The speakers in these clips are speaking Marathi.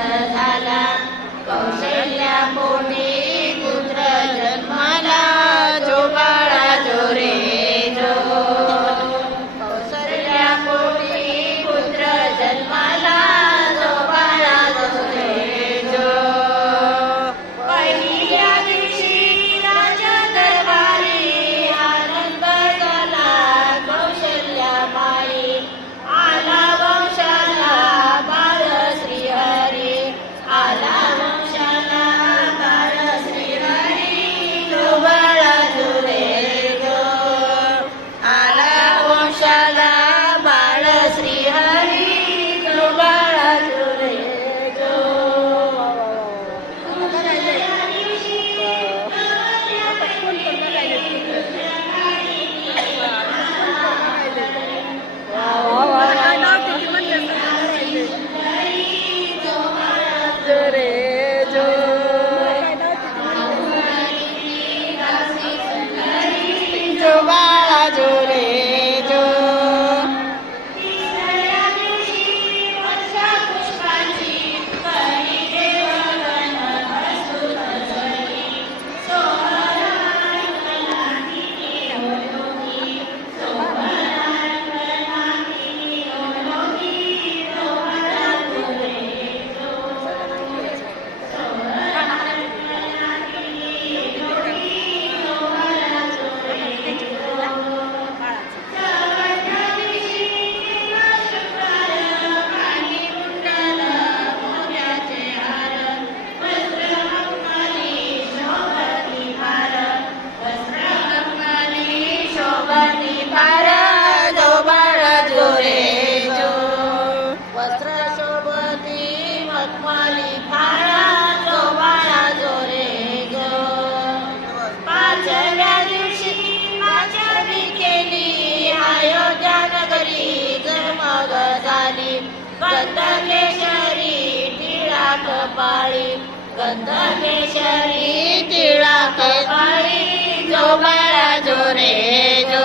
ตะ ગંધકેશરી તીળા કપાળી ગંધકેશરી તીળા કપાળી જો મારા જોરે જો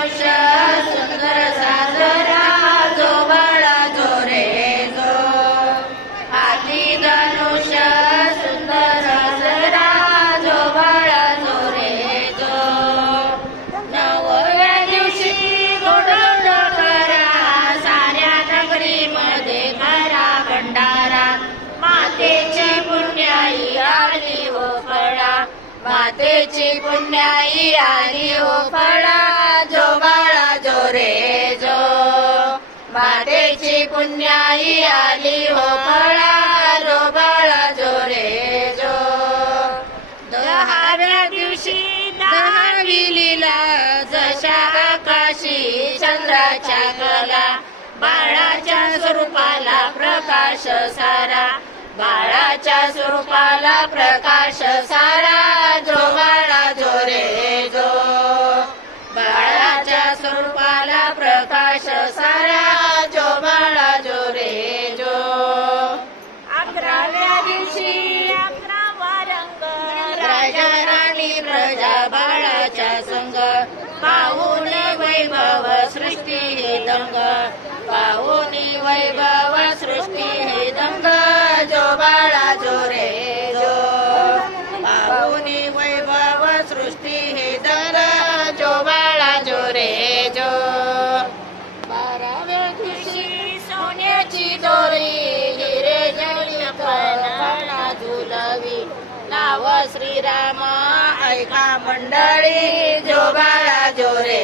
Scotia. मातेची पुण्याई राणी फळा जो बाळा जो रे जो. मातेची पुण्याई आली ओफळा जो बाळा जो रे जो. दहाव्या दिवशी दहाविलीला जशा आकाशी चंद्राच्या कला बाळाच्या स्वरूपाला प्रकाश सारा बाळाच्या स्वरूपाला प्रकाश सारा. बाळाचो रे जो. बाळाच्या स्वरूपाला प्रकाश सारा जो बाळाचो रे जो. अकराव्या दिवशी राजा राणी प्रजा बाळाच्या संग. पाहून वैभव सृष्टी हे दंग. पाहून वैभव सृष्टी हे दंग. जो बाळा जो रे પછી દોરી ધીરે જણી પરના ઝુલવી લાવો શ્રી રામ આખા મંડળી જોગાળા જોરે.